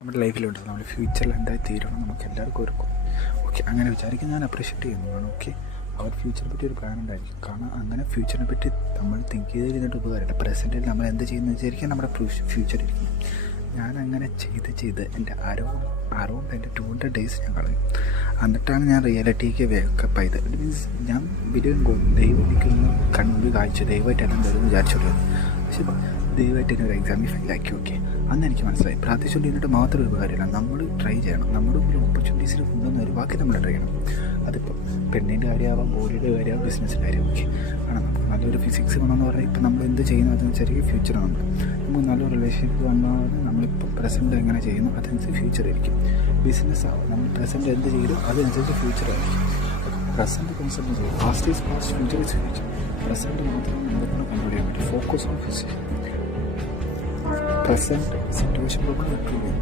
നമ്മുടെ ലൈഫിലുണ്ട്. നമ്മുടെ ഫ്യൂച്ചറിൽ എന്തായി തീരണം നമുക്ക് എല്ലാവർക്കും ഒരുക്കും. ഓക്കെ, അങ്ങനെ വിചാരിക്കാൻ ഞാൻ അപ്രീഷിയേറ്റ് ചെയ്യുന്നതാണ്. ഓക്കെ, അവർ ഫ്യൂച്ചറിനെ പറ്റി ഒരു പ്ലാൻ ഉണ്ടായിരിക്കും. കാരണം അങ്ങനെ ഫ്യൂച്ചറിനെ പറ്റി നമ്മൾ തിങ്ക് ചെയ്തിരുന്നിട്ട് ഉപകാരമില്ല. പ്രസൻറ്റിൽ നമ്മൾ എന്ത് ചെയ്യുന്നത് വിചാരിക്കാൻ നമ്മുടെ ഫ്യൂച്ചർ ഇരിക്കും. ഞാൻ അങ്ങനെ ചെയ്ത് എൻ്റെ അറൗണ്ട് എൻ്റെ 200 ഡേയ്സ് ഞാൻ കളയും. എന്നിട്ടാണ് ഞാൻ റിയാലിറ്റിക്ക് വേക്കപ്പ് ആയത്. ഇറ്റ് മീൻസ് ഞാൻ വീഡിയോ ദൈവം എനിക്കൊന്ന് കൺമുമ്പിൽ കാഴ്ച ദൈവമായിട്ട് എല്ലാം വരുമെന്ന് വിചാരിച്ചുള്ളൂ. പക്ഷേ ദൈവമായിട്ട് എന്നെ ഒരു എക്സാമിൽ ഫെയിലാക്കി. ഓക്കെ, അന്ന് എനിക്ക് മനസ്സിലായി പ്രാർത്ഥിച്ചുകൊണ്ടിരുന്നിട്ട് മാത്രം ഒരു കാര്യമില്ല, നമ്മൾ ട്രൈ ചെയ്യണം. നമ്മുടെ മുമ്പിൽ ഓപ്പർച്യൂണിറ്റീസിൽ കൊണ്ടുവന്ന് ഒരു ബാക്കി നമ്മൾ ട്രൈ ചെയ്യണം. അതിപ്പോൾ പെണ്ണിൻ്റെ കാര്യമാവാം, ബോഡിയുടെ കാര്യമാവാം, ബിസിനസ്സിൻ്റെ കാര്യം. ഓക്കെ, കാരണം നമുക്ക് നല്ലൊരു ഫിസിക്സ് വേണമെന്ന് പറഞ്ഞാൽ ഇപ്പോൾ നമ്മൾ എന്ത് ചെയ്യുന്നു അതനുസരിച്ച് ഫ്യൂച്ചർ നമുക്ക് നല്ലൊരു റിലേഷൻഷിപ്പ് വന്നാൽ നമ്മളിപ്പോൾ പ്രസൻറ്റ് എങ്ങനെ ചെയ്യുന്നു അതനുസരിച്ച് ഫ്യൂച്ചർ ആയിരിക്കും. ബിസിനസ് ആവും, നമ്മൾ പ്രസൻറ്റ് എന്ത് ചെയ്തു അതനുസരിച്ച് ഫ്യൂച്ചർ ആയിരിക്കും. പ്രസൻറ്റ് കോൺസെപ്റ്റ് ചെയ്യും. Past is past, future is future. Present മാത്രം എന്തൊക്കെ കൺട്രോൾ ചെയ്യാൻ പറ്റും. Focus on future. Present situation improve ചെയ്യും.